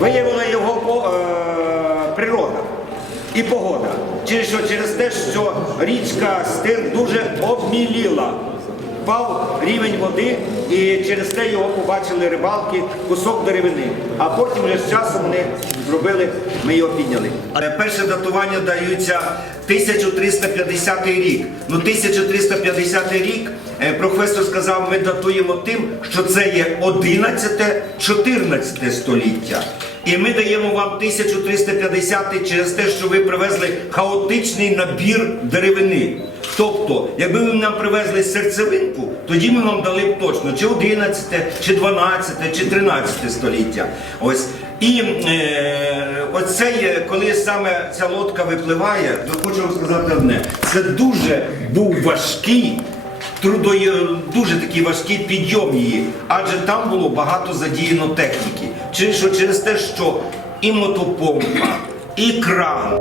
виявила його е, природа і погода. Через що? Через те, що річка Стир дуже обміліла. Впав рівень води і через те його побачили рибалки, кусок деревини. А потім вже з часом вони зробили, ми його підняли. Але Перше датування дається 1350 рік. Ну 1350 рік е, професор сказав, ми датуємо тим, що це є 11-14 століття. І ми даємо вам 1350 через те, що ви привезли хаотичний набір деревини. Тобто, якби ви нам привезли серцевинку, тоді ми вам дали б точно чи 11, чи 12, чи 13 століття. Ось. І е, оцей, е, коли саме ця лодка випливає, то хочу вам сказати одне: це дуже був важкий трудою дуже такий важкий підйом її, адже там було багато задіяно техніки. Що через те, що і мотопомпа, і кран.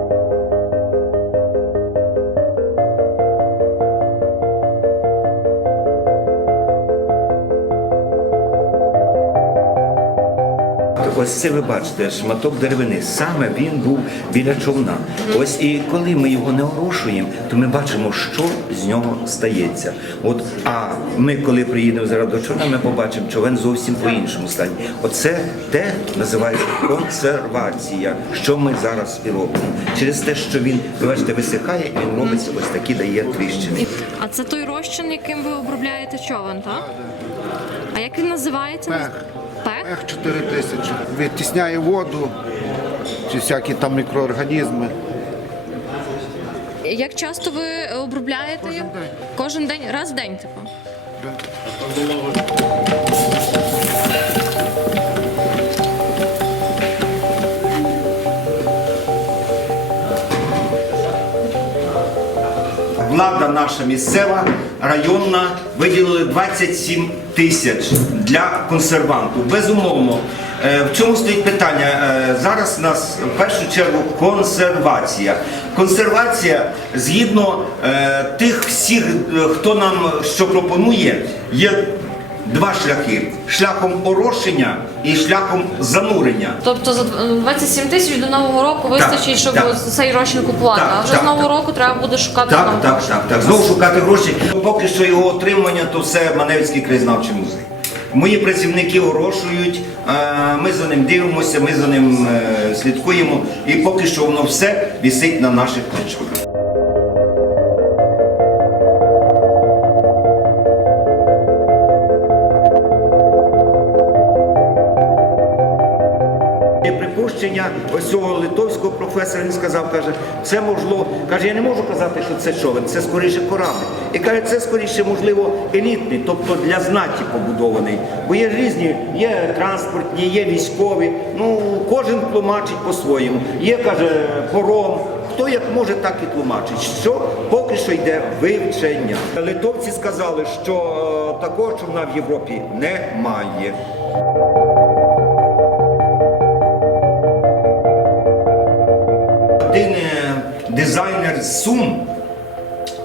Ось це ви бачите, шматок деревини. Саме він був біля човна. Ось і коли ми його не орошуємо, то ми бачимо, що з нього стається. От, а ми, коли приїдемо зараз до човна, ми побачимо човен зовсім по іншому стані. Оце те називається консервація, що ми зараз і робимо. Через те, що він, ви бачите, висихає, і він робиться ось такі дає тріщини. А це той розчин, яким ви обробляєте човен, так? А як він називається? Пех. Пех? Ех 4 тисячі. Відтісняє воду, чи всякі там мікроорганізми. Як часто ви обробляєте? Кожен день. Кожен день? Раз в день, типу. Влада наша місцева, районна виділили 27 тисяч для консерванту. Безумовно. Е, В чому стоїть питання? Е, Зараз у нас в першу чергу консервація. Консервація згідно е, тих всіх, хто нам що пропонує, є два шляхи: шляхом орошення і шляхом занурення. Тобто за 27 тисяч до нового року вистачить, щоб так. цей розчин купувати. Так, а вже так, з нового так. року треба буде шукати Так, знову так, так, так. Знову шукати гроші. Поки що його отримання, то все Маневський краєзнавчий музей. Мої працівники орошують, е, ми за ним дивимося, ми за ним е, слідкуємо, і поки що воно все вісить на наших плечах. Припущення ось цього литовського професора, він сказав, каже, це можливо, каже, я не можу казати, що це човен, це скоріше корабль. І каже, це скоріше, можливо, елітний, тобто для знаті побудований. Бо є різні, є транспортні, є військові. Ну, кожен тлумачить по-своєму. Є, каже, пором. Хто як може, так і тлумачить. Що поки що йде вивчення. Литовці сказали, що такого човна в Європі немає. Сум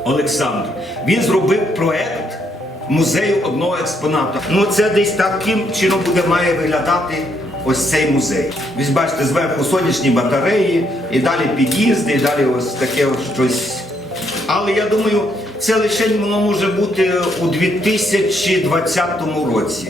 Олександр, він зробив проект музею одного експоната. Ну це десь таким чином буде має виглядати ось цей музей. Ви бачите, зверху сонячні батареї, і далі під'їзди, і далі ось таке ось щось. Але я думаю, це лише воно може бути у 2020 році.